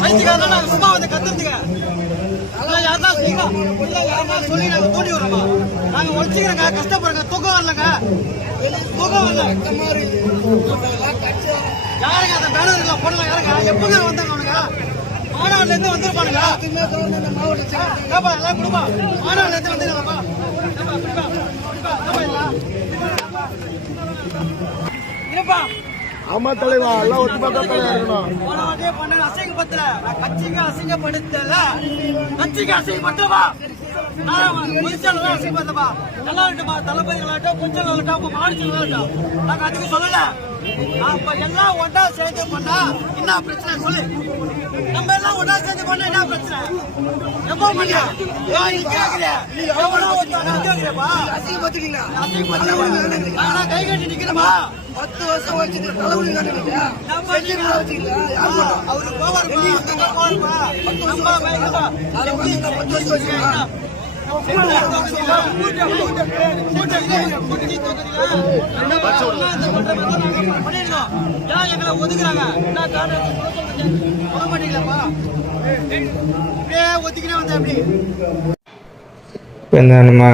வயசுக்காரனா நாங்க சும்மா வந்து கத்துறதுங்க யாருன்னா சொல்லி நாங்க தூண்டி விடுறோமா நாங்க உழைச்சிக்கிறோங்க கஷ்டப்படுறோங்க தூக்கம் வரலங்க தூக்கம் வரல யாருங்க அந்த பேனர்ல போடலாம் யாருங்க எப்பங்க வந்தாங்க அவனுங்க மாநாடுல இருந்து வந்துருப்பானுங்க எல்லாம் கொடுப்பா மாநாடுல இருந்து வந்துருக்காப்பா இருப்பா ஆமா தலைவா எல்லாம் ஒட்டு பார்த்தா தலைவா இருக்கணும். போன வாட்டியே பண்ண அசிங்கப்படுத்தல நான் கட்சிக்கு அசிங்கப்படுத்தல கட்சிக்கு அசிங்கப்படுத்தவா பொதுச்செயலாளர் அசிங்கப்படுத்தவா நல்லா இருக்கட்டுமா தளபதிகளாகட்டும் பொதுச்செயலாளர்கிட்ட மாநிலங்களாகட்டும் நாங்க அதுக்கு சொல்லல அப்ப எல்லாம் ஒன்றா சேர்ந்து பண்ணா என்ன பிரச்சனை சொல்லு நம்ம எல்லாம் ஒன்றா சேர்ந்து பண்ணா என்ன பிரச்சனை எப்போ பண்ணியா கை கட்டி நிக்கிறமா 10 வருஷம் வச்சுட்டு தலைவலி அவரு போவாருப்பா எங்களை ஒதுக்குறாங்க என்ன காரணம் மாட்டீங்களாப்பா ஒதுக்கினே வந்தேன் அப்படி இப்போ இந்த நம்ம